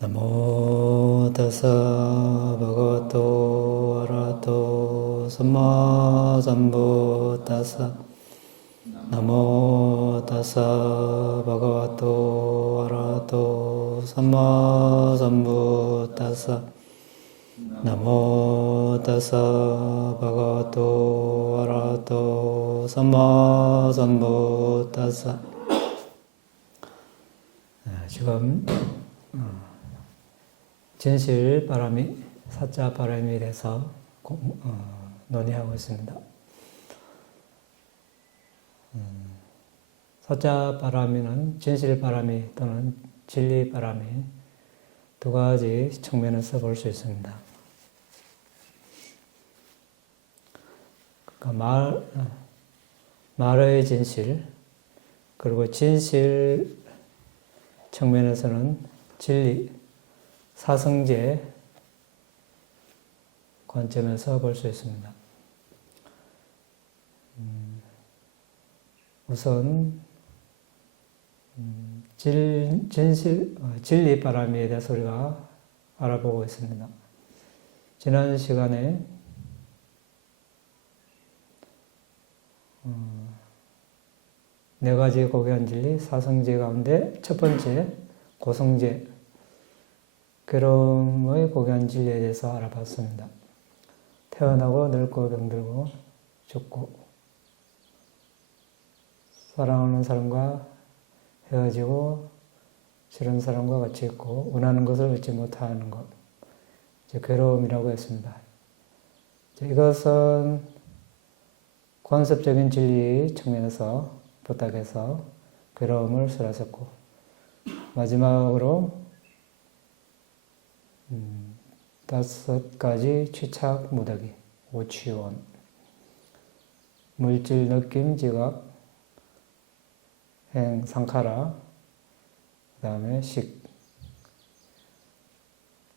나모 타사 바가와토 아라하토 삼마 삼부타사 나모 타사 바가와토 아라하토 삼마 삼부타사 나모 타사 바가와토 아라하토 삼마 삼부타사. 지금 진실바람이 사자바람에 대해서 논의하고 있습니다. 사자바람이는 진실바람이 또는 진리바람이 두 가지 측면에서 볼 수 있습니다. 그러니까 말의 진실, 그리고 진실 측면에서는 진리, 사성제 관점에서 볼 수 있습니다. 우선 진리바람에 대해서 우리가 알아보고 있습니다. 지난 시간에 네 가지 고귀한 진리, 사성제 가운데 첫 번째 고성제, 괴로움의 고귀한 진리에 대해서 알아봤습니다. 태어나고 늙고 병들고 죽고 사랑하는 사람과 헤어지고 싫은 사람과 같이 있고 원하는 것을 얻지 못하는 것, 이제 괴로움이라고 했습니다. 이것은 관습적인 진리 측면에서 부탁해서 괴로움을 설하셨고, 마지막으로 5가지 취착 무더기, 오취원, 물질, 느낌, 지각, 행, 상카라, 그 다음에 식.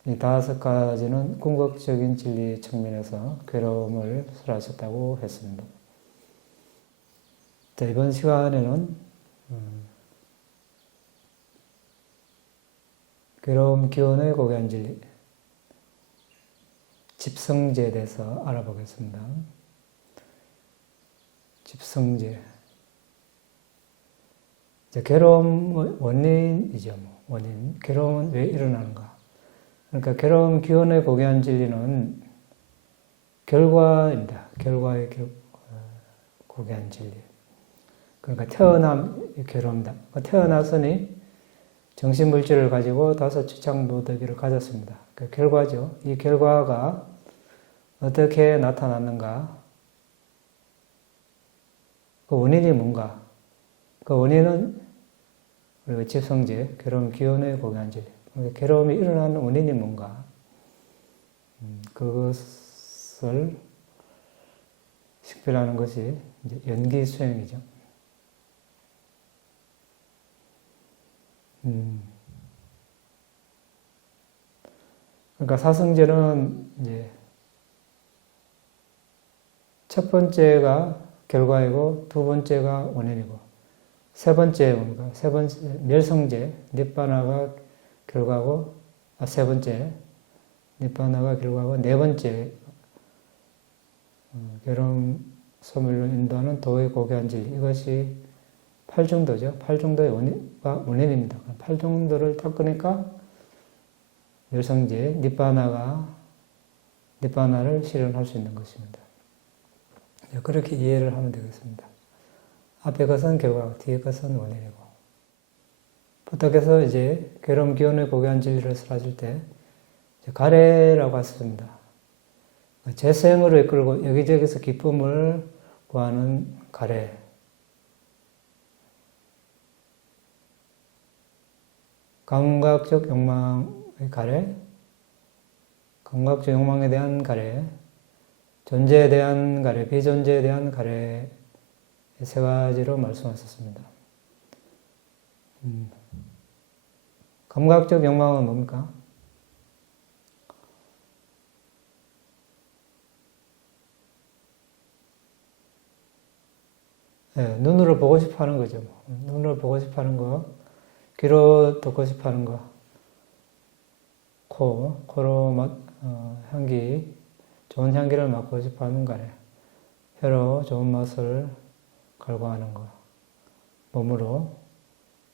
이 5가지는 궁극적인 진리 측면에서 괴로움을 설하셨다고 했습니다. 자, 이번 시간에는 괴로움 기원의 고귀한 진리, 집성제에 대해서 알아보겠습니다. 집성제. 괴로움의 원인이죠. 원인. 괴로움은 왜 일어나는가? 그러니까 괴로움 기원의 고귀한 진리는 결과입니다. 결과의 고귀한 진리. 그러니까 태어남 괴로움이다. 태어났으니 정신물질을 가지고 5 취착무더기를 가졌습니다. 그 결과죠. 이 결과가 어떻게 나타났는가? 그 원인이 뭔가? 그 원인은 우리가 집성제, 괴로움 기원의 고귀한 진리. 괴로움이 일어나는 원인이 뭔가? 그것을 식별하는 것이 이제 연기수행이죠. 그러니까 사성제는 이제 첫 번째가 결과이고 두 번째가 원인이고 세 번째 뭔가 세 번째 멸성제 니빠나가 결과고 세 번째 니빠나가 결과고 네 번째 괴로움 소멸로 인도하는 도의 고귀한 진리, 이것이 8중도죠. 8중도의 원인입니다. 8중도를 닦으니까 멸성제 니빠나를 실현할 수 있는 것입니다. 그렇게 이해를 하면 되겠습니다. 앞에 것은 결과, 뒤에 것은 원인이고. 부탁해서 이제 괴로움 기원의 고귀한 진리를 설하실 때 가래라고 했습니다. 재생으로 이끌고 여기저기서 기쁨을 구하는 가래. 감각적 욕망의 가래, 감각적 욕망에 대한 가래, 존재에 대한 가래, 비존재에 대한 가래, 세 가지로 말씀하셨습니다. 감각적 욕망은 뭡니까? 네, 눈으로 보고 싶어 하는 거죠. 눈으로 보고 싶어 하는 거, 귀로 듣고 싶어 하는 거, 코로 향기, 좋은 향기를 맡고 싶어 하는 가래. 혀로 좋은 맛을 갈구하는 것. 몸으로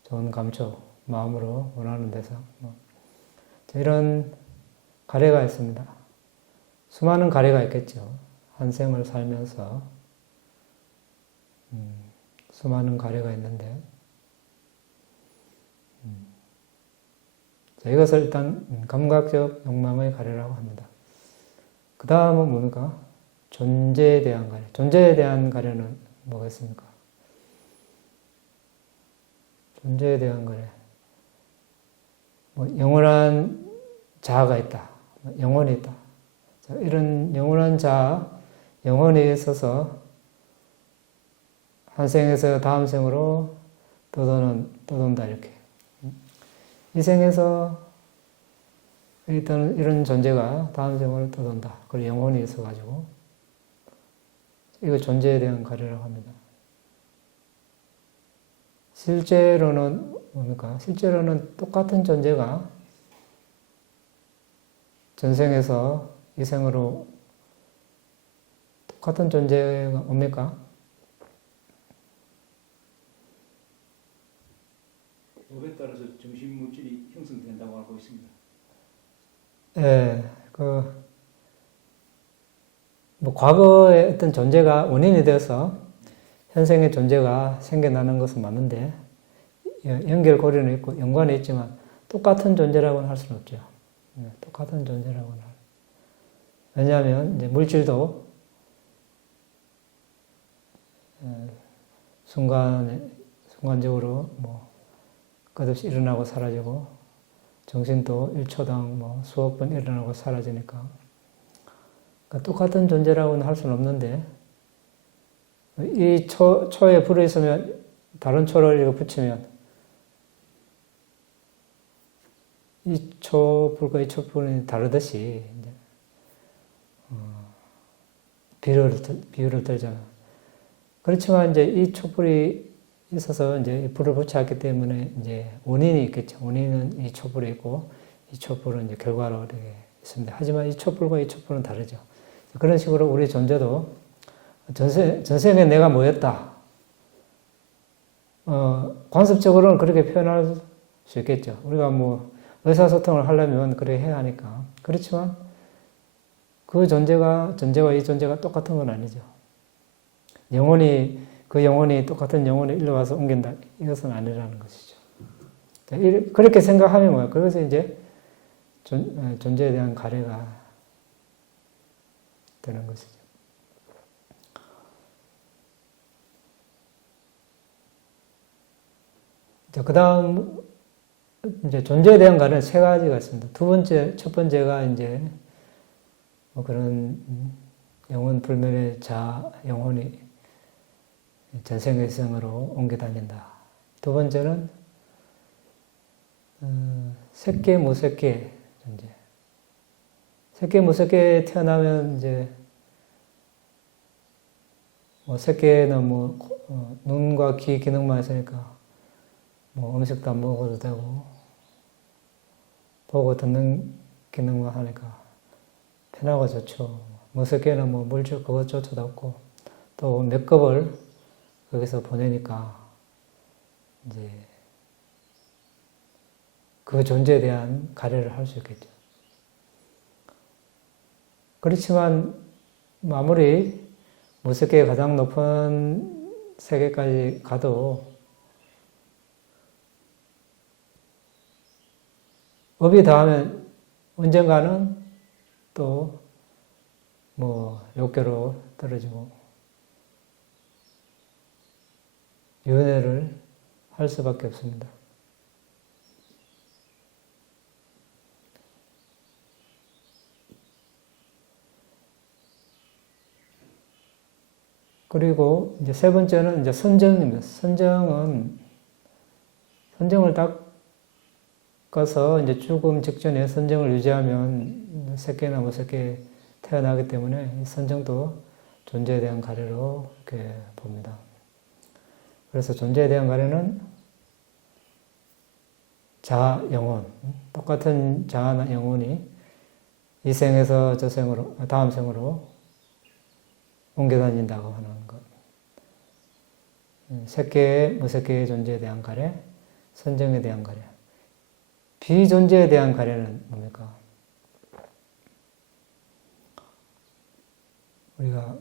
좋은 감촉, 마음으로 원하는 대상. 이런 가래가 있습니다. 수많은 가래가 있겠죠. 한 생을 살면서 수많은 가래가 있는데 자, 이것을 일단 감각적 욕망의 가래라고 합니다. 그 다음은 뭡니까? 존재에 대한 가래. 존재에 대한 가래는 뭐겠습니까? 존재에 대한 가래. 영원한 자아가 있다. 영혼이 있다. 자, 이런 영원한 자아, 영혼이 있어서 한 생에서 다음 생으로 떠돈다 이렇게. 이 생에서 일단 이런 존재가 다음 생으로 떠돈다. 그걸 영혼이 있어가지고 이거 존재에 대한 가래라고 합니다. 실제로는 뭡니까? 실제로는 똑같은 존재가 전생에서 이 생으로 똑같은 존재가 옵니까? 법에 따라서 정신물질이 형성된다고 알고 있습니다. 예, 과거의 어떤 존재가 원인이 되어서 현생의 존재가 생겨나는 것은 맞는데, 연결고리는 있고 연관이 있지만 똑같은 존재라고는 할 수는 없죠. 똑같은 존재라고는. 왜냐하면 이제 물질도 순간적으로 끝없이 일어나고 사라지고, 정신도 1초당 수억 번 일어나고 사라지니까. 그러니까 똑같은 존재라고는 할 수는 없는데, 이 초에 불이 있으면 다른 초를 이거 붙이면 이 촛불과 이 촛불이 다르듯이 이제 비유를 들잖아. 그렇지만 이제 이 촛불이 있어서 이제 불을 붙였기 때문에 이제 원인이 있겠죠. 원인은 이 촛불에 있고 이 촛불은 이제 결과로 이렇게 있습니다. 하지만 이 촛불과 이 촛불은 다르죠. 그런 식으로 우리 존재도 전생에 내가 뭐였다. 관습적으로는 그렇게 표현할 수 있겠죠. 우리가 의사소통을 하려면 그렇게 해야 하니까. 그렇지만 그 전제와 이 존재가 똑같은 건 아니죠. 그 영혼이 똑같은 영혼을 일로 와서 옮긴다. 이것은 아니라는 것이죠. 그렇게 생각하면 뭐예요? 그래서 이제 존재에 대한 가래가 되는 것이죠. 자, 그 다음, 이제 존재에 대한 가래는 세 가지가 있습니다. 첫 번째가 이제 그런 영혼 불멸의 영혼이 전생외생으로 옮겨 다닌다. 두 번째는 새끼 무새끼 존재. 새끼 무새끼 태어나면 이제 새끼는 눈과 귀 기능만 있으니까 음식도 안 먹어도 되고 보고 듣는 기능만 하니까 편하고 좋죠. 무새끼는 물질 그것조차도 없고 또 몇 급을 거기서 보내니까 이제 그 존재에 대한 가래를 할 수 있겠죠. 그렇지만 아무리 무색계의 가장 높은 세계까지 가도 업이 닿으면 언젠가는 또 욕계로 떨어지고 윤회를 할 수밖에 없습니다. 그리고 이제 세 번째는 이제 선정입니다. 선정을 닦아서 이제 죽음 직전에 선정을 유지하면 새끼나 무새끼 태어나기 때문에 이 선정도 존재에 대한 가래로 이렇게 봅니다. 그래서 존재에 대한 가래는 자아, 영혼, 똑같은 자아나 영혼이 이 생에서 저 생으로, 다음 생으로 옮겨 다닌다고 하는 것. 색계의, 무색계의 존재에 대한 가래, 선정에 대한 가래. 비존재에 대한 가래는 뭡니까? 우리가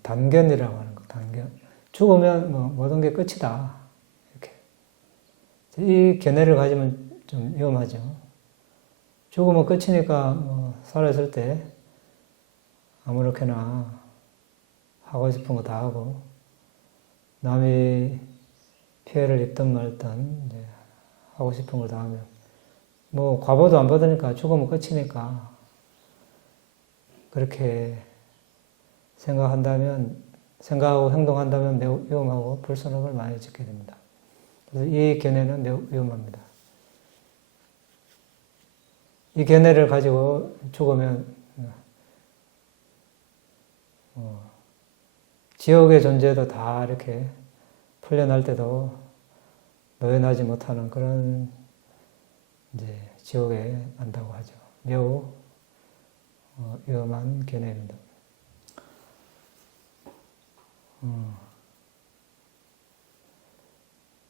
단견이라고 하는 거, 단견. 죽으면 모든 게 끝이다. 이렇게. 이 견해를 가지면 좀 위험하죠. 죽으면 끝이니까 살아있을 때 아무렇게나 하고 싶은 거 다 하고 남이 피해를 입든 말든 이제 하고 싶은 걸 다 하면 과보도 안 받으니까 죽으면 끝이니까 그렇게 생각하고 행동한다면 매우 위험하고 불선업을 많이 짓게 됩니다. 그래서 이 견해는 매우 위험합니다. 이 견해를 가지고 죽으면 지옥의 존재도 다 이렇게 풀려날 때도 노연하지 못하는 그런 이제 지옥에 간다고 하죠. 매우 위험한 견해입니다.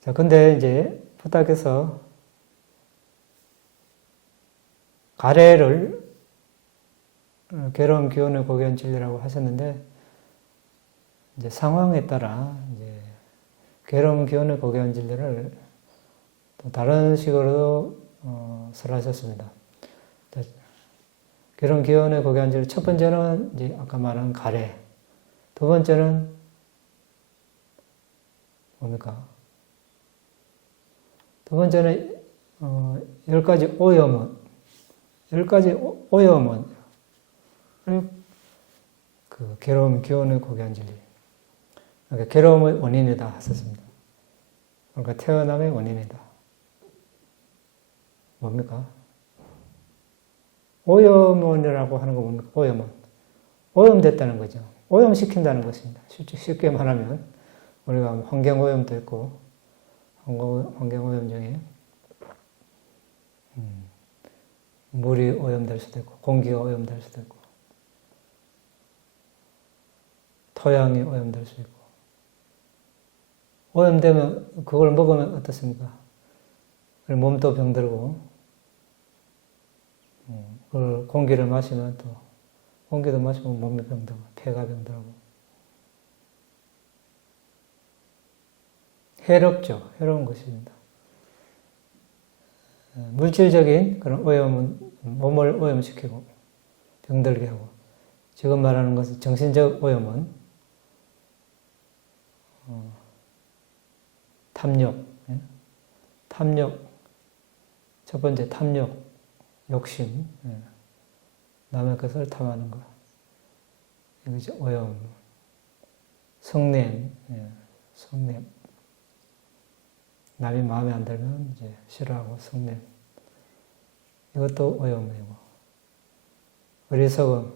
자, 근데 이제 부탁해서 가래를 괴로움 기운의 고견 진리라고 하셨는데 이제 상황에 따라 이제 괴로움 기운의 고견 진리를 또 다른 식으로 설하셨습니다. 괴로움 기운의 고견 진리 첫 번째는 이제 아까 말한 가래, 두 번째는 뭡니까? 두 번째는 10가지 오염은 10가지 오염은 그 괴로움 기운의 고견 진리. 그러니까 괴로움의 원인이다 하셨습니다. 그러니까 태어남의 원인이다. 뭡니까? 오염원이라고 하는 거 뭡니까? 오염원. 오염됐다는 거죠. 오염시킨다는 것입니다. 쉽게 말하면 우리가 환경오염도 있고 환경오염 중에 물이 오염될 수도 있고 공기가 오염될 수도 있고 토양이 오염될 수 있고 오염되면 그걸 먹으면 어떻습니까? 몸도 병들고 그걸 공기를 마시면 또 공기도 마시면 몸이 병들고 폐가 병들고 해롭죠. 해로운 것입니다. 물질적인 그런 오염은 몸을 오염시키고 병들게 하고 지금 말하는 것은 정신적 오염은 탐욕, 탐욕, 첫 번째 탐욕, 욕심, 남의 것을 탐하는 것, 이것이 오염, 성냄, 성냄, 남이 마음에 안 들면 이제 싫어하고 성냄, 이것도 오염이고, 어리석음,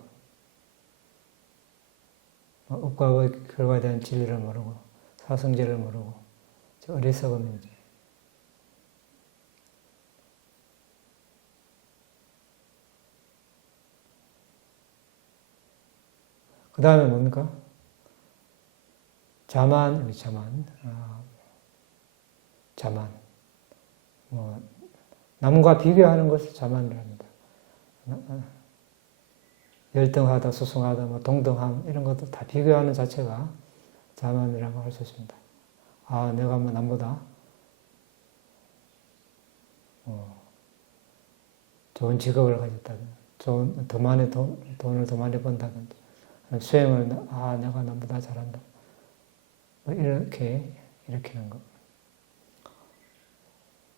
업과 결과에 대한 진리를 모르고 사성제를 모르고 어리석음이죠. 그 다음에 뭡니까? 자만, 자만. 남과 비교하는 것을 자만을 합니다. 열등하다, 수승하다, 동등함 이런 것도 다 비교하는 자체가 자만이라고 할 수 있습니다. 아, 내가 남보다 좋은 직업을 가졌다든지, 더 많이 돈을 더 많이 번다든지, 수행을 내가 남보다 잘한다. 이렇게 일으키는 것.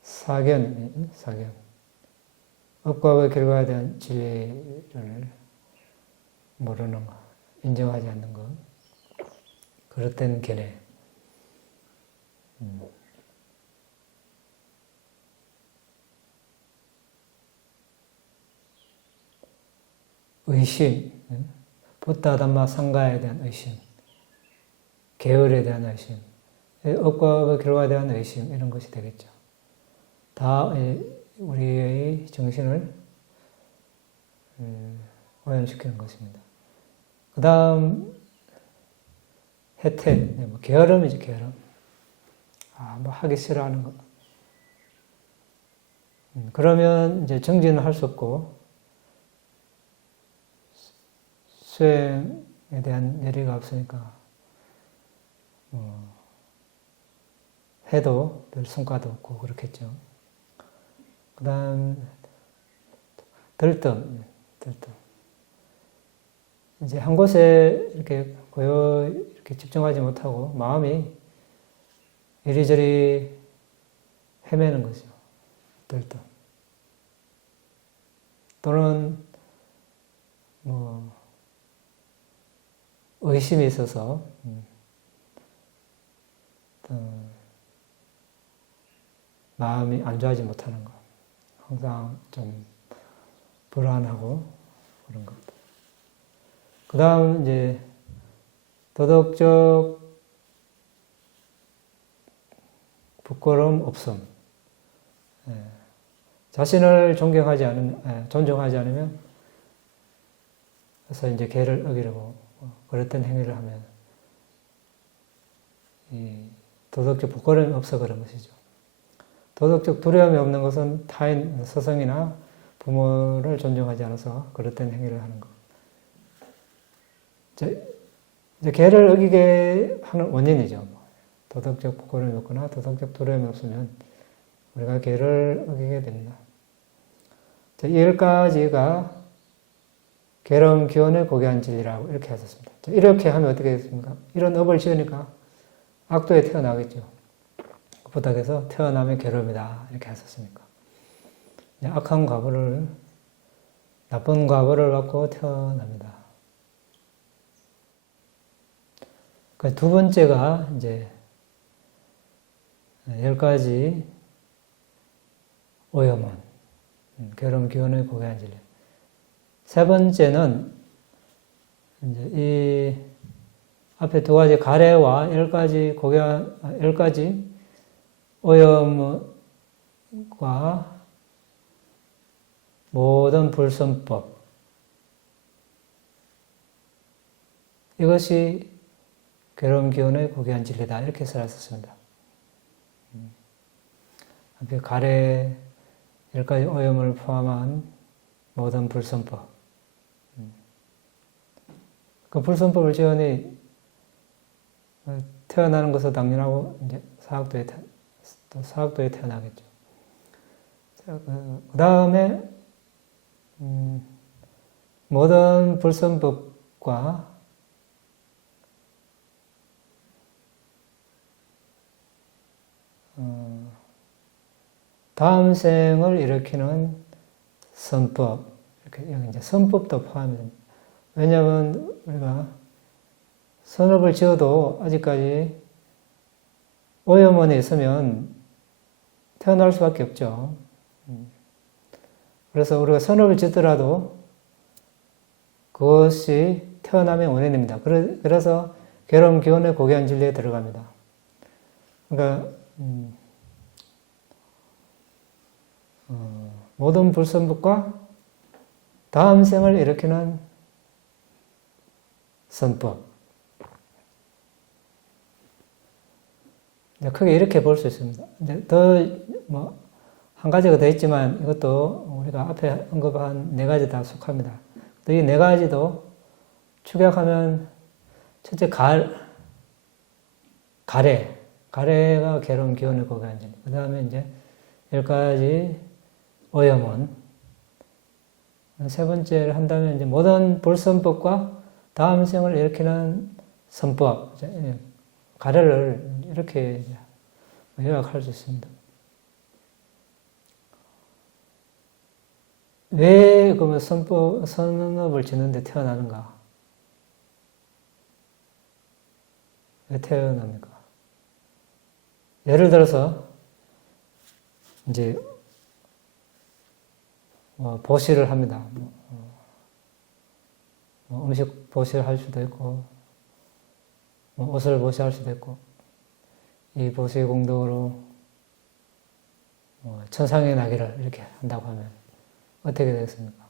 사견. 업과 결과에 대한 진리를 모르는 것, 인정하지 않는 것, 그릇된 견해. 의심, 부타담마 상가에 대한 의심, 계열에 대한 의심, 업과 결과에 대한 의심 이런 것이 되겠죠. 다 우리의 정신을 오염시키는 것입니다. 그 다음 혜택, 뭐 게으름이죠, 게으름. 뭐 하기 싫어하는 거. 그러면 이제 정진을 할 수 없고 수행에 대한 열의가 없으니까 해도 별 성과도 없고 그렇겠죠. 그 다음 들뜸. 이제 한 곳에 이렇게 이렇게 집중하지 못하고 마음이 이리저리 헤매는 거죠. 들뜸. 또는 뭐 의심이 있어서 마음이 안주하지 못하는 것. 항상 좀 불안하고 그런 것. 그 다음 이제 도덕적 부끄러움 없음. 자신을 존중하지 않으면 그래서 이제 계를 어기려고 그랬던 행위를 하면 이 도덕적 부끄러움이 없어 그런 것이죠. 도덕적 두려움이 없는 것은 타인, 스승이나 부모를 존중하지 않아서 그릇된 행위를 하는 것. 이제 계를 어기게 하는 원인이죠. 도덕적 부끄러움이 없거나 도덕적 두려움이 없으면 우리가 계를 어기게 됩니다. 이 10가지가 계름 기원의 고귀한 진리라고 이렇게 하셨습니다. 이렇게 하면 어떻게 됐습니까? 이런 업을 지으니까 악도에 태어나겠죠. 부탁해서 태어나면 괴로움이다 이렇게 하셨으니까 악한 과보를 나쁜 과보를 갖고 태어납니다. 그 두 번째가 이제 10가지 오염원 괴로움 기원의 고귀한 진리. 세 번째는 이제 이 앞에 두 가지 가래와 10가지 오염과 모든 불선법 이것이 괴로움 기원의 고귀한 진리다 이렇게 써놨습니다. 앞에 가래 10가지 오염을 포함한 모든 불선법 그 불선법을 지으니 태어나는 것은 당연하고 이제 사학도에 태어나겠죠. 그 다음에 모든 불선법과 다음 생을 일으키는 선법 이렇게 여기 이제 선법도 포함이 됩니다. 왜냐하면 우리가 선업을 지어도 아직까지 오염원에 있으면 태어날 수밖에 없죠. 그래서 우리가 선업을 짓더라도 그것이 태어남의 원인입니다. 그래서 괴로움 기원의 고귀한 진리에 들어갑니다. 그러니까 모든 불선법과 다음 생을 일으키는 선법. 크게 이렇게 볼 수 있습니다. 한 가지가 더 있지만 이것도 우리가 앞에 언급한 4가지 다 속합니다. 이 4가지도 축약하면 첫째 가래가 괴로움 기원의 고귀한 진리. 그 다음에 이제 10가지 오염원. 세 번째를 한다면 이제 모든 불선법과 다음 생을 일으키는 선법. 가래를 이렇게 요약할 수 있습니다. 왜 그러면 선업을 짓는데 태어나는가? 왜 태어납니까? 예를 들어서 이제 보시를 합니다. 음식 보시를 할 수도 있고 옷을 보시할 수도 있고 이 보시 공덕으로 천상의 나기를 이렇게 한다고 하면 어떻게 되겠습니까?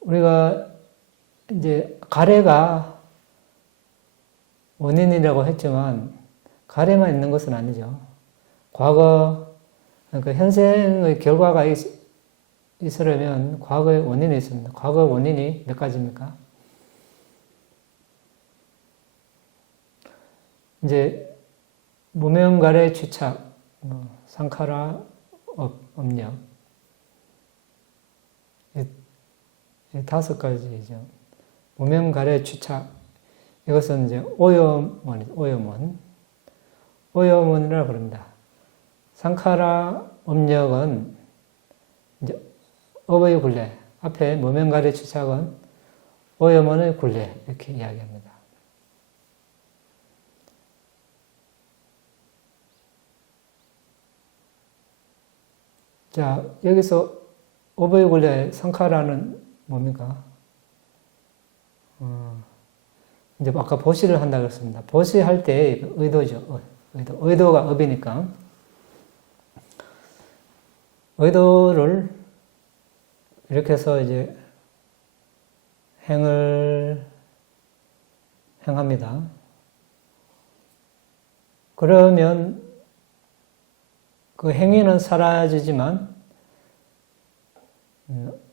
우리가 이제 가래가 원인이라고 했지만 가래만 있는 것은 아니죠. 과거, 그러니까 현생의 결과가 있으려면 과거의 원인이 있습니다. 과거의 원인이 몇 가지입니까? 이제 무명가래 취착, 상카라 업력, 이 5가지죠. 무명가래 취착, 이것은 이제 오염원이라고 그럽니다. 상카라 업력은 이제 업의 굴레, 앞에 무명가래 취착은 오염원의 굴레, 이렇게 이야기합니다. 자, 여기서 업의 굴레, 상카라는 뭡니까? 이제 아까 보시를 한다고 했습니다. 보시할 때 의도죠. 의도가 업이니까. 의도를 이렇게 해서 이제 행합니다. 그러면 그 행위는 사라지지만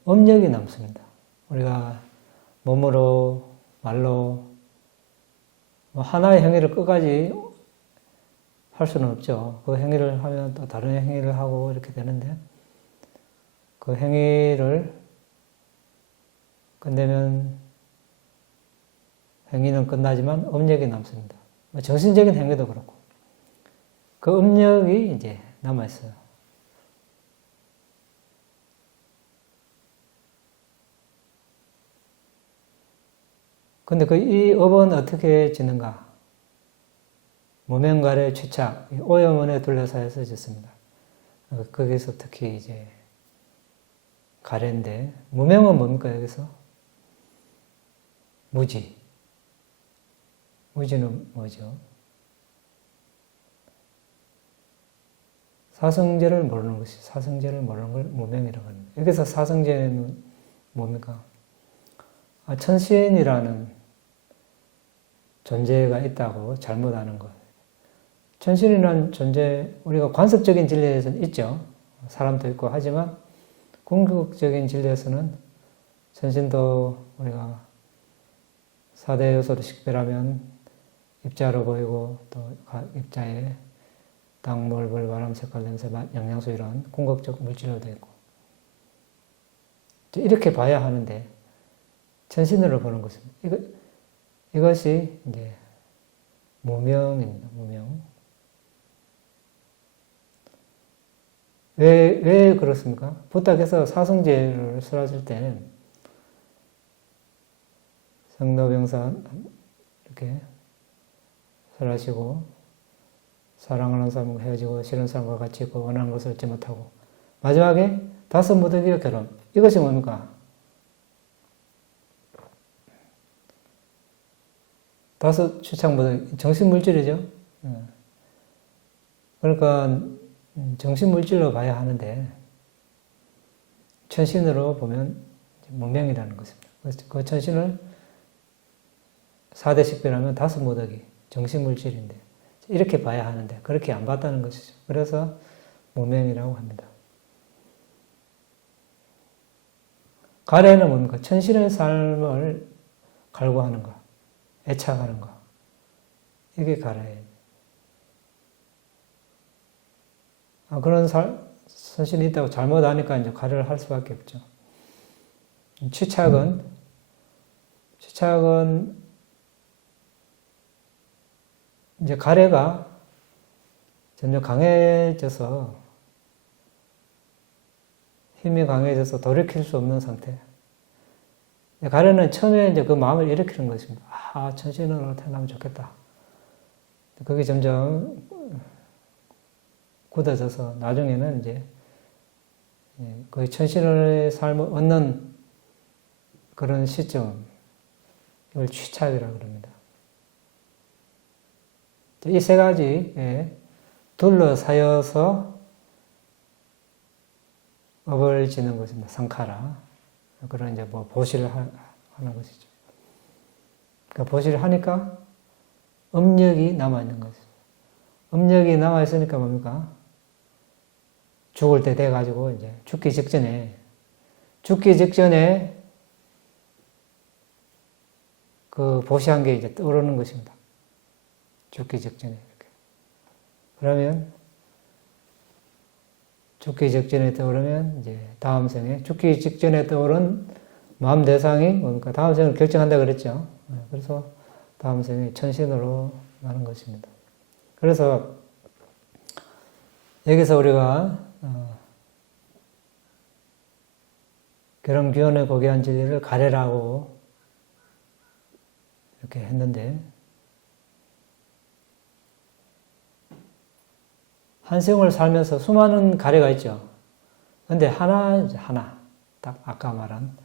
업력이 남습니다. 우리가 몸으로, 말로 하나의 행위를 끝까지 할 수는 없죠. 그 행위를 하면 또 다른 행위를 하고 이렇게 되는데 그 행위를 끝내면 행위는 끝나지만 업력이 남습니다. 정신적인 행위도 그렇고 그 업력이 이제 남아있어요. 근데 이 업은 어떻게 지는가? 무명가래 취착, 오염원에 둘러싸여서 짓습니다. 거기서 특히 이제 가래인데, 무명은 뭡니까, 여기서? 무지. 무지는 뭐죠? 사성제를 모르는 것이, 사성제를 모르는 걸 무명이라고 합니다. 여기서 사성제는 뭡니까? 천신이라는 존재가 있다고 잘못 아는 것. 천신이라는 존재, 우리가 관습적인 진리에서는 있죠. 사람도 있고 하지만 궁극적인 진리에서는 천신도 우리가 4대 요소로 식별하면 입자로 보이고 또 입자에 땅, 물, 불, 바람, 색깔, 냄새, 맛, 영양소 이런 궁극적 물질로 되어 있고 이렇게 봐야 하는데 천신으로 보는 것입니다. 이것이 이제 무명입니다. 무명. 왜 그렇습니까? 부탁해서 사성제를 설하실 때는 성도병사 이렇게 설하시고 사랑하는 사람과 헤어지고 싫은 사람과 같이 있고 원하는 것을 얻지 못하고 마지막에 5 무더기와 결혼. 이것이 뭡니까? 5 취착 무더기. 정신물질이죠. 그러니까 정신물질로 봐야 하는데 천신으로 보면 무명이라는 것입니다. 그 천신을 4대 식별하면 5 무더기, 정신물질인데 이렇게 봐야 하는데 그렇게 안 봤다는 것이죠. 그래서 무명이라고 합니다. 가래는 뭡니까? 천신의 삶을 갈구하는 것, 애착하는 것. 이게 가래예요. 그런 선신이 있다고 잘못 아니까 이제 가래를 할 수밖에 없죠. 취착은 이제 가래가 점점 강해져서 힘이 강해져서 돌이킬 수 없는 상태. 가래는 처음에 이제 그 마음을 일으키는 것입니다. 천신으로 태어나면 좋겠다. 그게 점점 굳어져서 나중에는 이제 거의 천신의 삶을 얻는 그런 시점, 이걸 취착이라고 합니다. 이 세 가지에 둘러싸여서 업을 지는 것입니다. 상카라. 그런 이제 뭐 보시를 하는 것이죠. 그러니까 보시를 하니까 업력이 남아있는 거죠. 업력이 남아있으니까 뭡니까? 죽을 때 돼가지고 이제 죽기 직전에 그 보시한 게 이제 떠오르는 것입니다. 죽기 직전에 이렇게. 그러면 죽기 직전에 떠오르면 이제 다음 생에 죽기 직전에 떠오른 마음 대상이 뭡니까? 다음 생을 결정한다 그랬죠. 그래서 다음 생에 천신으로 나는 것입니다. 그래서 여기서 우리가 결혼기원의 고귀한 진리를 가래라고 이렇게 했는데 한 생을 살면서 수많은 가래가 있죠. 근데 하나 딱 아까 말한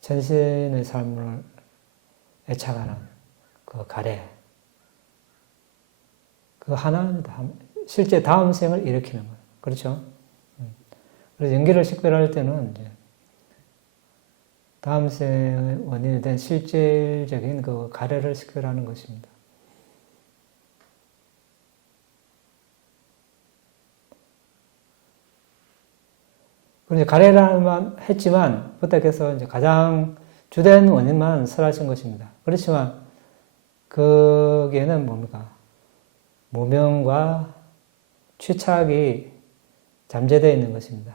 전신의 삶을 애착하는 그 가래, 그 하나는 실제 다음 생을 일으키는 거예요. 그렇죠? 그래서 연기를 식별할 때는 이제 다음 생의 원인이 된 실질적인 그 가래를 식별하는 것입니다. 그런데 가래라만 했지만 부탁해서 이제 가장 주된 원인만 설하신 것입니다. 그렇지만 거기에는 뭡니까? 무명과 취착이 잠재되어 있는 것입니다.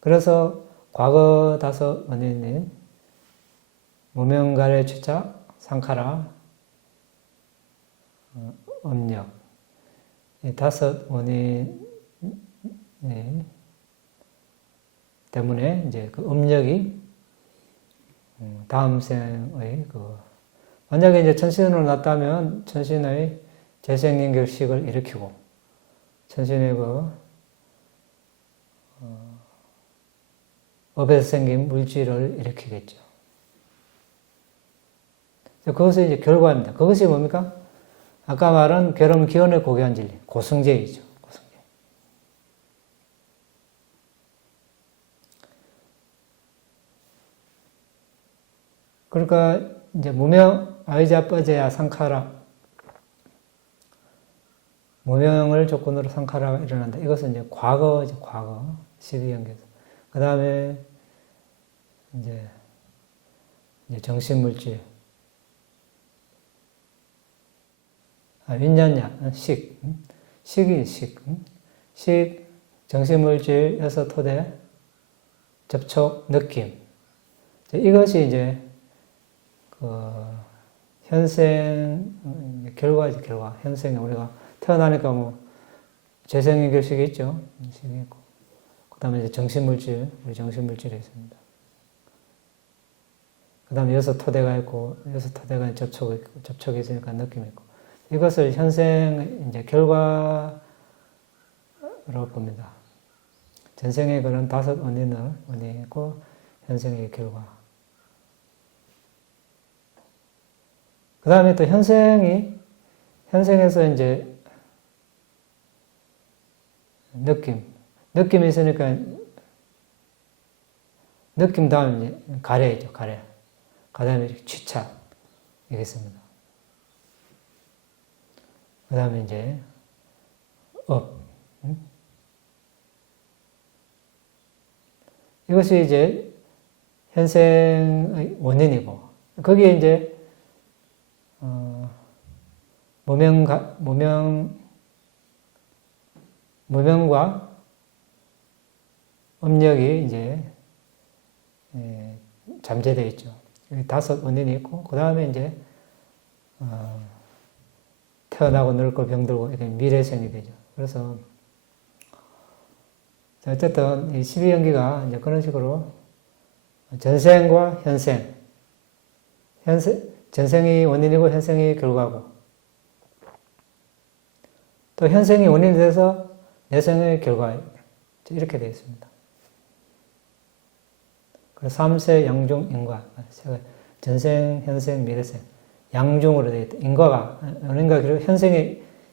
그래서 과거 다섯 원인인 무명가래 취착, 상카라, 업력 이 다섯 원인 때문에 이제 그 업력이 다음 생의 만약에 이제 천신으로 났다면 천신의 재생연결식을 일으키고 천신의 업에서 생긴 물질을 일으키겠죠. 그것이 이제 결과입니다. 그것이 뭡니까? 아까 말한 결혼 기원의 고귀한 진리, 고승제이죠. 고승제. 그러니까 이제 무명 아이자 뻐제야 상카라 무명을 조건으로 상카라가 일어난다. 이것은 이제 과거죠, 과거 12연계에서. 그 다음에 이제 정신물질, 윈년야, 식, 정신물질, 여섯 토대, 접촉, 느낌. 이것이 이제 현생 결과지, 결과. 현생에 우리가 태어나니까 뭐 재생연결식이 있죠. 식이 있고. 그 다음에 이제 정신물질, 우리 정신물질이 있습니다. 그 다음에 여섯 토대가 있고, 여섯 토대가 접촉이 있고, 접촉이 있으니까 느낌이 있고. 이것을 현생 이제 결과로 봅니다. 전생에 그런 다섯 원인이 있고, 현생의 결과. 그 다음에 또 현생에서 이제 느낌이 있으니까 느낌 다음 이제 가래죠, 가래. 그 다음에 취착, 이겠습니다. 그 다음에 이제 이것이 이제 현생의 원인이고, 거기에 이제 무명과 업력이 이제 잠재되어 있죠. 다섯 원인이 있고, 그 다음에 이제 태어나고 늙고 병들고 이렇게 미래생이 되죠. 그래서 어쨌든 이 12연기가 이제 그런 식으로 전생과 전생이 원인이고 현생이 결과고, 또 현생이 원인이 돼서 내생의 결과, 이렇게 되어 있습니다. 삼세 양중 인과. 전생, 현생, 미래생. 양중으로 되어 있다. 인과가, 원인과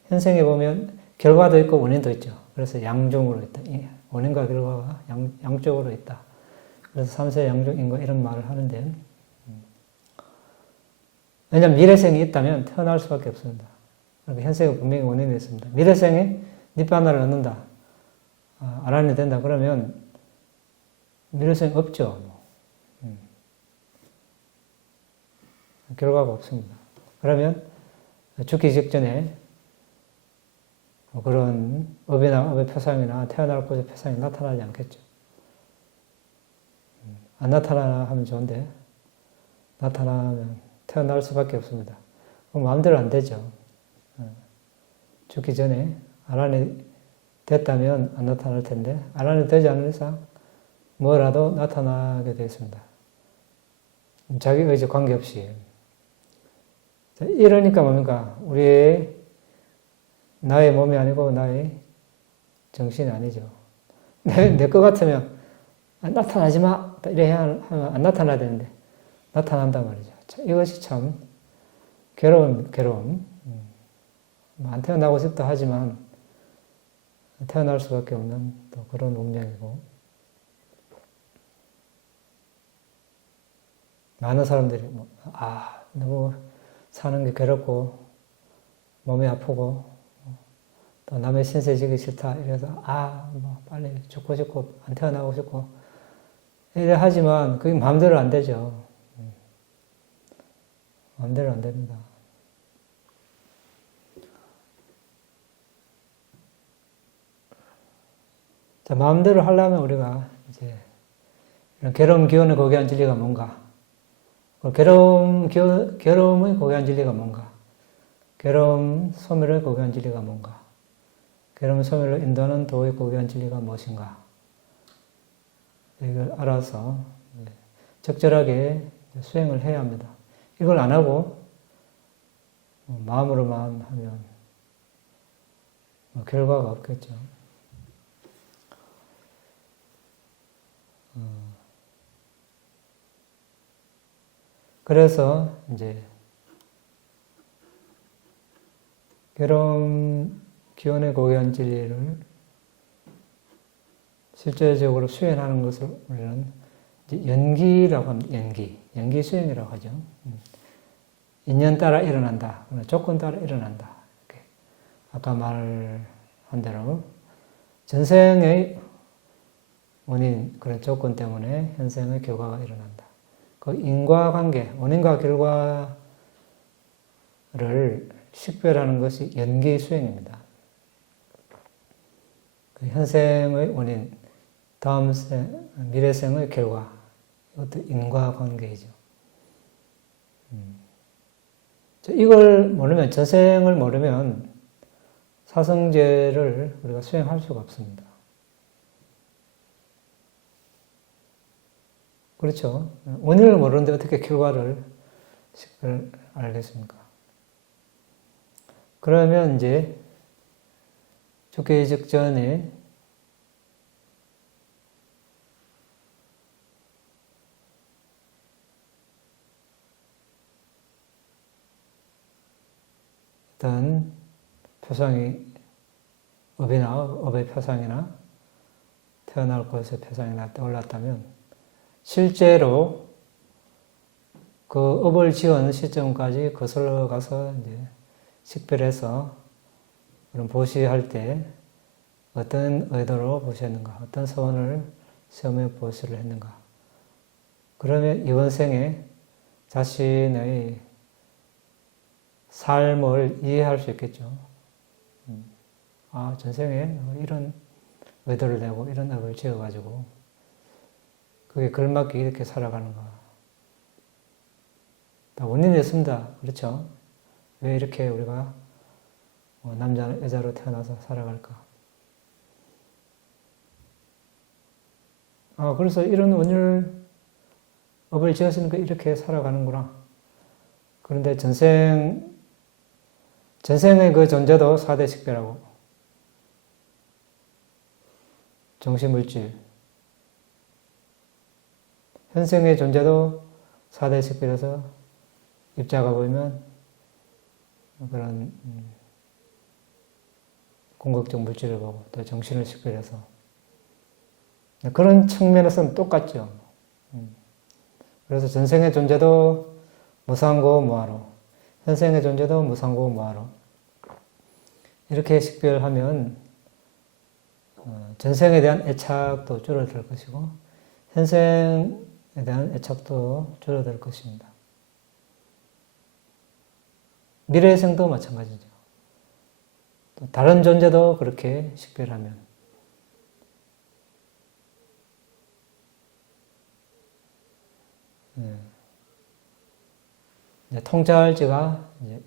현생에 보면 결과도 있고 원인도 있죠. 그래서 양중으로 있다. 원인과 결과가 양쪽으로 있다. 그래서 삼세 양중 인과 이런 말을 하는데, 왜냐하면 미래생이 있다면 태어날 수밖에 없습니다. 그러니까 현생은 분명히 원인이 있습니다. 미래생에 니바나를 얻는다. 아란이 된다. 그러면 미래생 없죠. 결과가 없습니다. 그러면 죽기 직전에 그런 업이나 업의 표상이나 태어날 곳의 표상이 나타나지 않겠죠. 안 나타나 하면 좋은데 나타나면 태어날 수밖에 없습니다. 그럼 마음대로 안 되죠. 죽기 전에 아란이 됐다면 안 나타날 텐데 아란이 되지 않는 이상 뭐라도 나타나게 되어 있습니다. 자기 의지 관계없이. 이러니까 뭡니까? 나의 몸이 아니고 나의 정신이 아니죠. 내 것 같으면 나타나지 마! 이래 하면 안 나타나야 되는데 나타난단 말이죠. 이것이 참 괴로움. 안 태어나고 싶다 하지만 태어날 수밖에 없는 또 그런 운명이고, 많은 사람들이 너무 사는 게 괴롭고 몸이 아프고 또 남의 신세 지기 싫다 이래서 빨리 죽고 싶고 안 태어나고 싶고 이래 하지만 그게 마음대로 안 되죠. 마음대로 안 됩니다. 자, 마음대로 하려면 우리가 이제 이런 괴로움 기운의 고귀한 진리가 뭔가, 괴로움의 고귀한 진리가 뭔가, 괴로움 소멸의 고귀한 진리가 뭔가, 괴로움 소멸을 인도하는 도의 고귀한 진리가 무엇인가, 이걸 알아서 적절하게 수행을 해야 합니다. 이걸 안 하고 마음으로만 하면 결과가 없겠죠. 그래서 이제 괴로움 기원의 고귀한 진리를 실제적으로 수행하는 것을 우리는 이제 연기라고 합니다. 연기 수행이라고 하죠. 인연 따라 일어난다. 조건 따라 일어난다. 이렇게 아까 말한 대로 전생의 원인, 그런 조건 때문에 현생의 결과가 일어난다. 그 인과관계, 원인과 결과를 식별하는 것이 연기 수행입니다. 그 현생의 원인, 다음 생, 미래생의 결과, 이것도 인과관계이죠. 이걸 모르면, 전생을 모르면 사성제를 우리가 수행할 수가 없습니다. 그렇죠. 원인을 모르는데 어떻게 결과를 알겠습니까? 그러면 이제 죽기 직전에 어떤 표상이, 업의 표상이나 태어날 곳의 표상이나 떠올랐다면 실제로 그 업을 지은 시점까지 거슬러 가서 이제 식별해서 그런 보시할 때 어떤 의도로 보시했는가, 어떤 소원을 시험에 보시를 했는가. 그러면 이번 생에 자신의 삶을 이해할 수 있겠죠. 전생에 이런 의도를 내고 이런 업을 지어가지고 그게 걸맞게 이렇게 살아가는가. 다 원인이 있습니다. 그렇죠? 왜 이렇게 우리가 남자, 여자로 태어나서 살아갈까? 그래서 이런 원인을, 업을 지었으니까 이렇게 살아가는구나. 그런데 전생의 그 존재도 4대 식별하고, 정신물질, 현생의 존재도 4대 식별해서 입자가 보이면 그런 궁극적 물질을 보고 또 정신을 식별해서 그런 측면에서는 똑같죠. 그래서 전생의 존재도 무상고 무아로, 현생의 존재도 무상고 무아로 이렇게 식별하면 전생에 대한 애착도 줄어들 것이고 현생에 대한 애착도 줄어들 것입니다. 미래의 생도 마찬가지죠. 또 다른 존재도 그렇게 식별하면 이제 통찰지가 이제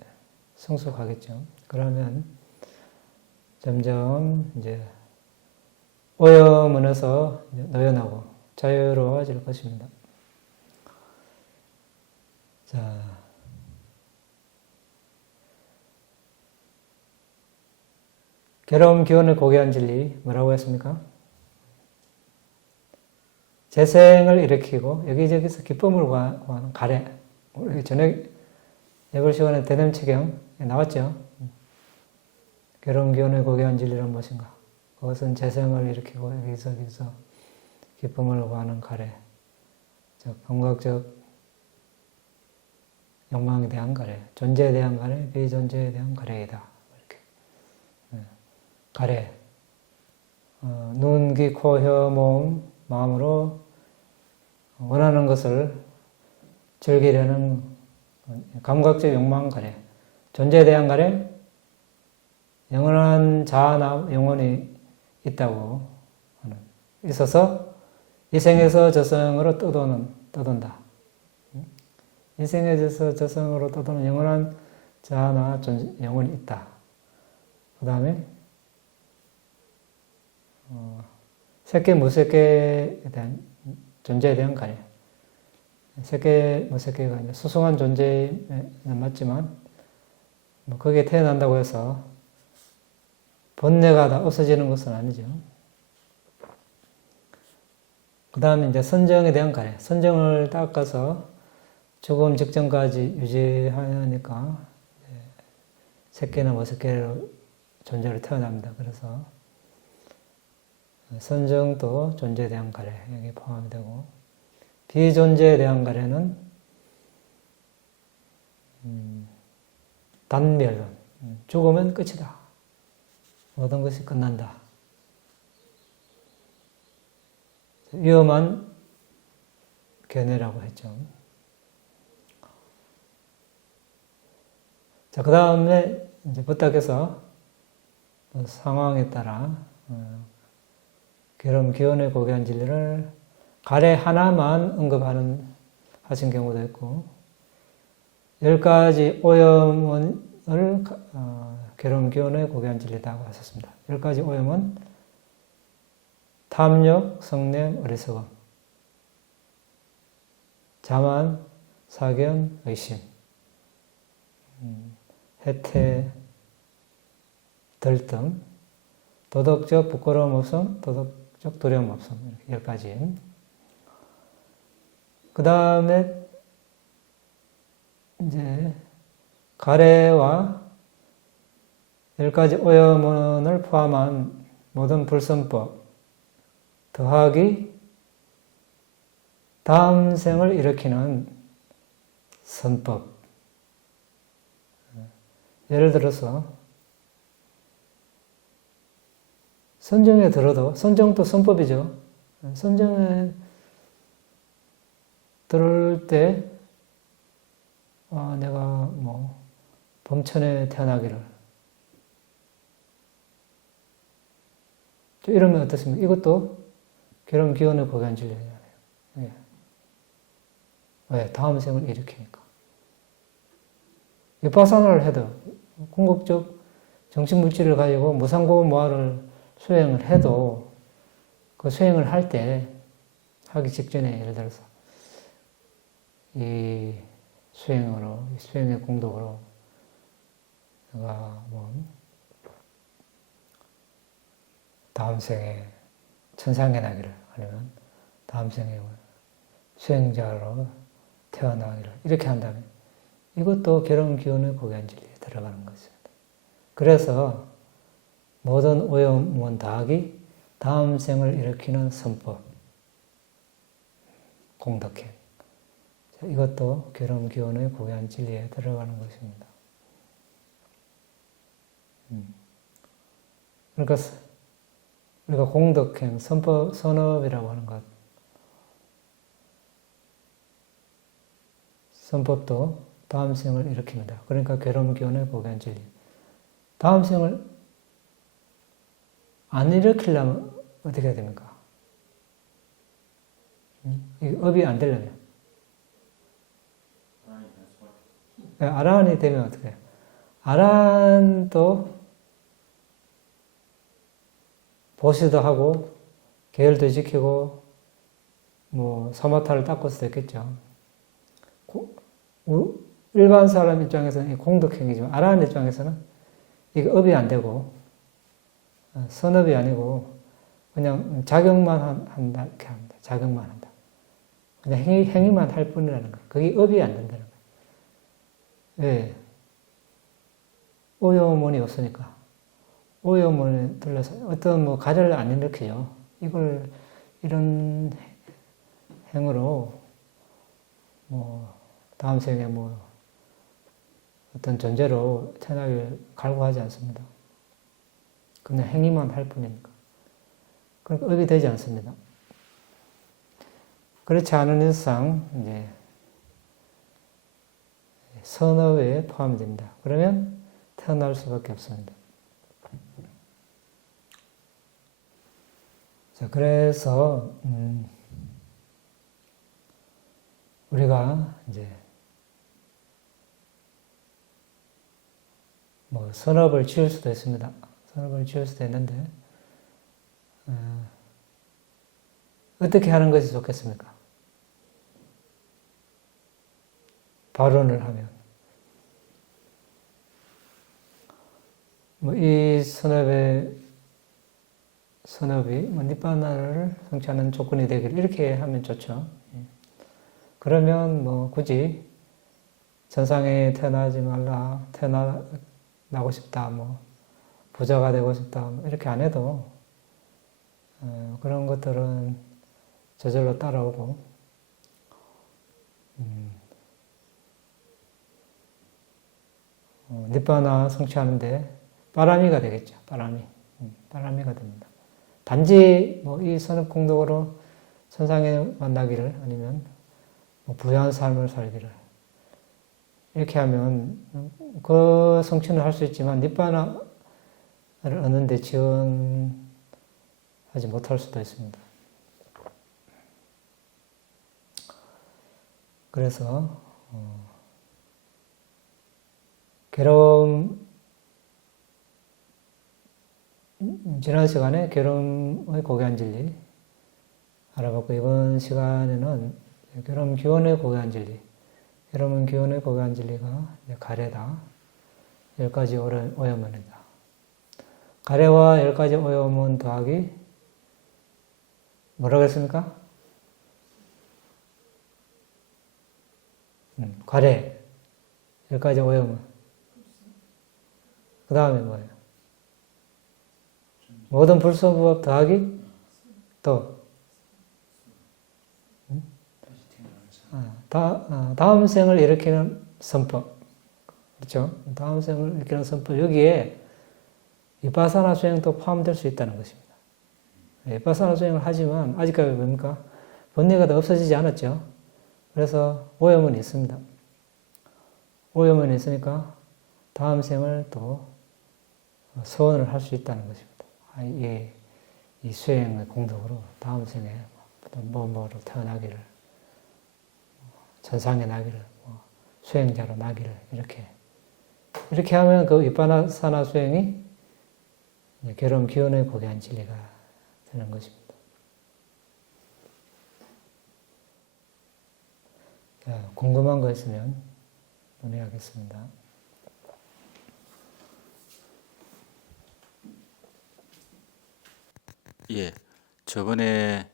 성숙하겠죠. 그러면 점점 이제 오염원에서 노연하고 자유로워질 것입니다. 자, 괴로움 기원을 고귀한 진리 뭐라고 했습니까? 재생을 일으키고 여기저기서 기쁨을 구하는 가래. 우리 저녁 예불 시간에 대담치경 나왔죠. 괴로움 기원을 고귀한 진리란 무엇인가? 그것은 재생을 일으키고 여기저기서 기쁨을 구하는 가래. 즉 감각적 욕망에 대한 가래, 존재에 대한 가래, 비존재에 대한 가래이다. 이렇게 가래. 눈, 귀, 코, 혀, 몸, 마음으로 원하는 것을 즐기려는 감각적 욕망 가래. 존재에 대한 가래, 영원한 자아나 영혼이 있다고 하는, 있어서 이 생에서 저 생으로 떠돈다. 이 생에서 저 생으로 떠도는 영원한 자아나 영혼이 있다. 그 다음에 새끼 무새끼에 대한 존재에 대한 가래. 새끼 무새끼가 이제 수승한 존재는 맞지만 뭐 거기에 태어난다고 해서 본내가 다 없어지는 것은 아니죠. 그 다음에 이제 선정에 대한 가래. 선정을 닦아서 죽음 직전까지 유지하니까 새끼나 무새끼로 존재를 태어납니다. 그래서 선정도 존재에 대한 가래 여기 포함이 되고 비존재에 대한 가래는 단멸론, 죽으면 끝이다. 모든 것이 끝난다. 위험한 견해라고 했죠. 자, 그 다음에 이제 부탁해서 상황에 따라 괴로움 기원의 고귀한 진리를 가래 하나만 하신 경우도 있고 10가지 오염을 괴로움 기원의 고귀한 진리라고 하셨습니다. 10가지 오염은 탐욕, 성냄, 어리석음, 자만, 사견, 의심, 해태, 들뜸, 도덕적 부끄러움 없음, 도덕적 두려움 없음, 이렇게 10가지. 그 다음에 이제 가래와 10가지 오염원을 포함한 모든 불선법 더하기 다음 생을 일으키는 선법. 예를 들어서 선정에 들어도 선정도 선법이죠. 선정에 들을 때 내가 뭐 범천에 태어나기를 이러면 어떻습니까? 이것도 괴로움 기원의 고귀한 진리잖아요. 예. 왜? 다음 생을 일으키니까. 위파사나를 해도 궁극적 정신물질을 가지고 무상고 무아를 수행을 해도 그 수행을 할 때 하기 직전에 예를 들어서 이 수행의 공덕으로 내가 뭐 다음 생에 천상에 나기를 아니면 다음 생에 수행자로 태어나기를 이렇게 한다면 이것도 결혼 기운의 고귀한 진리에 들어가는 것입니다. 그래서 모든 오염원 다하기 다음 생을 일으키는 선법, 공덕행. 이것도 결혼 기운의 고귀한 진리에 들어가는 것입니다. 그러니까 우리가 공덕행, 선업이라고 하는 것, 선법도 다음 생을 일으킵니다. 그러니까 결혼 기운의 고귀한 진리. 다음 생을 안 일으키려면 어떻게 해야 됩니까? 업이 안 되려면. 아라한이 되면 어떻게 해요? 아라한도 보시도 하고, 계율도 지키고, 뭐, 사마타를 닦을 수도 있겠죠. 일반 사람 입장에서는 이 공덕행이지만, 아라한 입장에서는 이게 업이 안 되고, 선업이 아니고, 그냥 자격만 한다, 이렇게 합니다. 자격만 한다. 그냥 행위만 할 뿐이라는 거예요. 그게 업이 안 된다는 거예요. 왜? 오염원이 없으니까. 오염원에 둘러서 어떤 뭐 가래를 안 일으키죠. 이런 행으로 뭐 다음 생에 뭐 어떤 존재로 태어나길 갈구하지 않습니다. 그냥 행위만 할 뿐이니까. 그러니까 업이 되지 않습니다. 그렇지 않은 이상 이제 선업에 포함됩니다. 그러면 태어날 수밖에 없습니다. 자, 그래서 우리가 이제 뭐 선업을 지을 수도 있습니다. 선업을 지을 수도 있는데 어떻게 하는 것이 좋겠습니까? 발언을 하면 뭐 이 선업이 뭐 니바나를 성취하는 조건이 되기를 이렇게 하면 좋죠. 그러면 뭐 굳이 전상에 태어나지 말라, 태어나고 싶다, 뭐 부자가 되고 싶다, 뭐 이렇게 안 해도 그런 것들은 저절로 따라오고 니바나 성취하는데 빠라미가 되겠죠. 빠라미가 됩니다. 단지 뭐 이 선업공덕으로 천상에 만나기를 아니면 뭐 부유한 삶을 살기를 이렇게 하면 그 성취는 할 수 있지만 니바나를 얻는 데 지원하지 못할 수도 있습니다. 그래서 지난 시간에 결혼의 고귀한 진리 알아봤고 이번 시간에는 결혼 기원의 고귀한 진리, 결혼 기원의 고귀한 진리가 가래다. 10가지 오염원이다. 가래와 10가지 오염원 더하기 뭐라고 했습니까? 가래 10가지 오염원. 그 다음에 뭐예요? 모든 불소부업 더하기 또 다음 생을 일으키는 선법. 그렇죠? 다음 생을 일으키는 선법. 여기에 위파사나 수행도 포함될 수 있다는 것입니다. 위파사나 수행을 하지만 아직까지 뭡니까? 번뇌가 다 없어지지 않았죠. 그래서 오염은 있습니다. 오염은 있으니까 다음 생을 또 소원을 할 수 있다는 것입니다. 이 수행의 공덕으로 다음 생에 뭐로 태어나기를, 천상에 나기를, 수행자로 나기를 이렇게 하면 그 위파사나 수행이 결혼 기원의 고귀한 진리가 되는 것입니다. 자, 궁금한 거 있으면 논의하겠습니다. 예, 저번에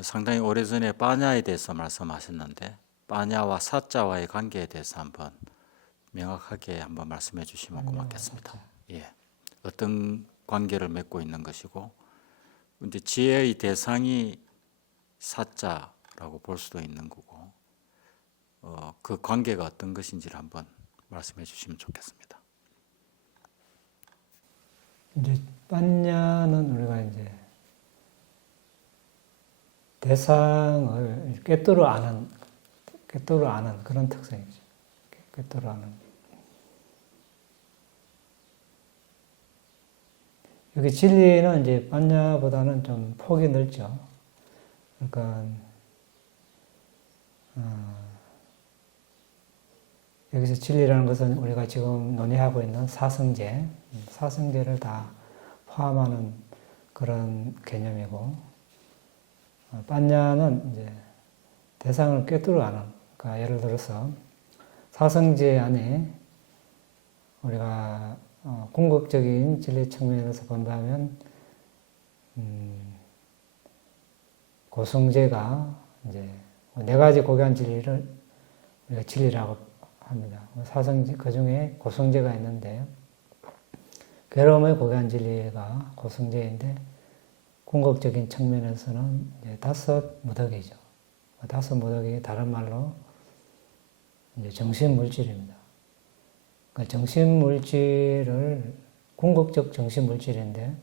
상당히 오래전에 빠냐에 대해서 말씀하셨는데 빠냐와 사자와의 관계에 대해서 한번 명확하게 한번 말씀해 주시면 고맙겠습니다. 예, 어떤 관계를 맺고 있는 것이고 이제 지혜의 대상이 사자라고 볼 수도 있는 거고 그 관계가 어떤 것인지를 한번 말씀해 주시면 좋겠습니다. 이제 빠냐는 우리가 이제 대상을 꿰뚫어 아는 그런 특성이죠. 꿰뚫어 아는. 여기 진리는 이제 빠냐보다는 좀 폭이 넓죠. 그러니까 여기서 진리라는 것은 우리가 지금 논의하고 있는 사성제를 다 포함하는 그런 개념이고, 빠냐는 이제 대상을 꿰뚫어 아는. 그러니까 예를 들어서 사성제 안에 우리가 궁극적인 진리 측면에서 본다면 고성제가 이제 네 가지 고귀한 진리를 우리가 진리라고 합니다. 사성제 그 중에 고성제가 있는데 괴로움의 고귀한 진리가 고성제인데 궁극적인 측면에서는 이제 다섯 무덕이죠. 다섯 무덕이 다른 말로 이제 정신 물질입니다. 그러니까 정신 물질을 궁극적 정신 물질인데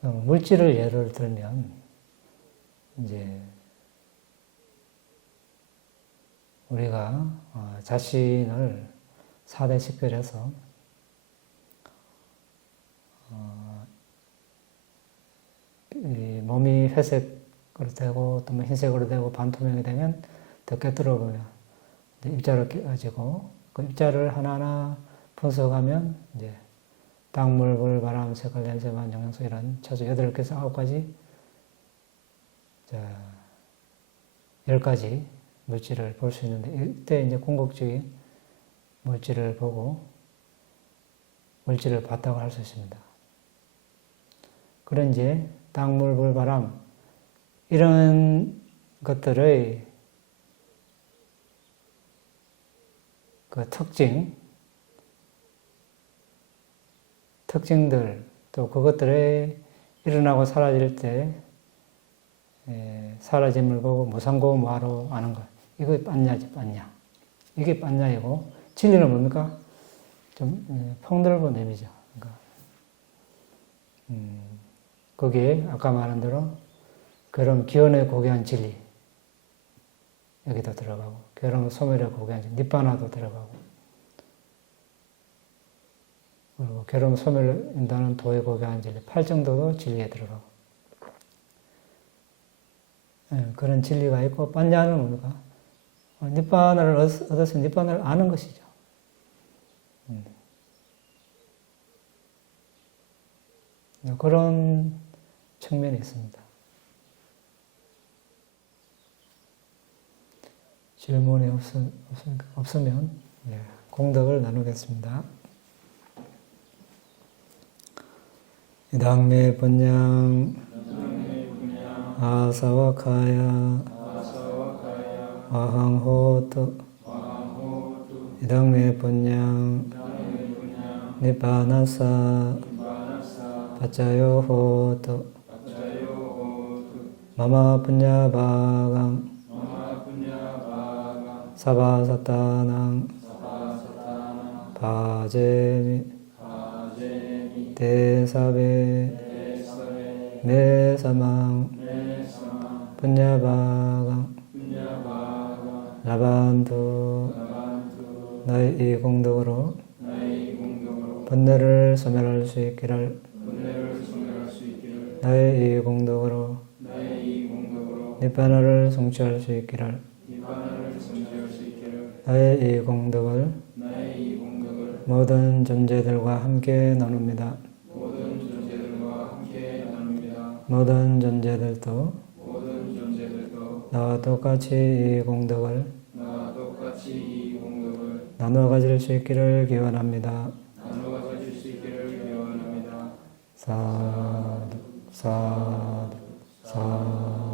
물질을 예를 들면 이제 우리가 자신을 4대 식별해서 이 몸이 회색으로 되고 또 흰색으로 되고 반투명이 되면 더 꿰뚫어 보면 입자로 깨어지고 그 입자를 하나하나 분석하면 이제 땅, 물, 불, 바람, 색깔, 냄새, 만, 영양소 이런 최소 8개에서 9가지 10가지 물질을 볼 수 있는데 이때 이제 궁극적인 물질을 보고 물질을 봤다고 할 수 있습니다. 그런 이제 땅, 물, 불, 바람 이런 것들의 그 특징들 또 그것들의 일어나고 사라질 때 사라짐을 보고 무상고 무하로 아는 것. 이거 빠냐지, 빠냐. 이게 빠냐이고 진리는 뭡니까? 좀 폭넓은 의미죠. 그러니까 거기에 아까 말한 대로 괴로움 기원의 고귀한 진리 여기도 들어가고 괴로움 소멸의 고귀한 진리 니빠나도 들어가고 그리고 괴로움 소멸을 인도하는 도의 고귀한 진리 팔정도도 진리에 들어가고 그런 진리가 있고 빠냐는 뭡니까? 니빠나를 얻어서 니빠나를 아는 것이죠. 그런 측면이 있습니다. 질문이 없으면 공덕을 나누겠습니다. 이당매 번양 아사와카야 와항호토 이당매 번양 니빠나사 파짜요호토 마마 분야바강 사바사타낭 바제미 대사베 메사망 분야바강 라반두 나의 이 공덕으로 번뇌를 소멸할 수 있기를 나의 이 공덕으로 니빠나를 성취할 수 있기를 나의 이 공덕을 모든 존재들과 함께 나눕니다. 모든 존재들도 나와 똑같이 이 공덕을 나누어 가질 수 있기를 기원합니다. 사두 사두 사두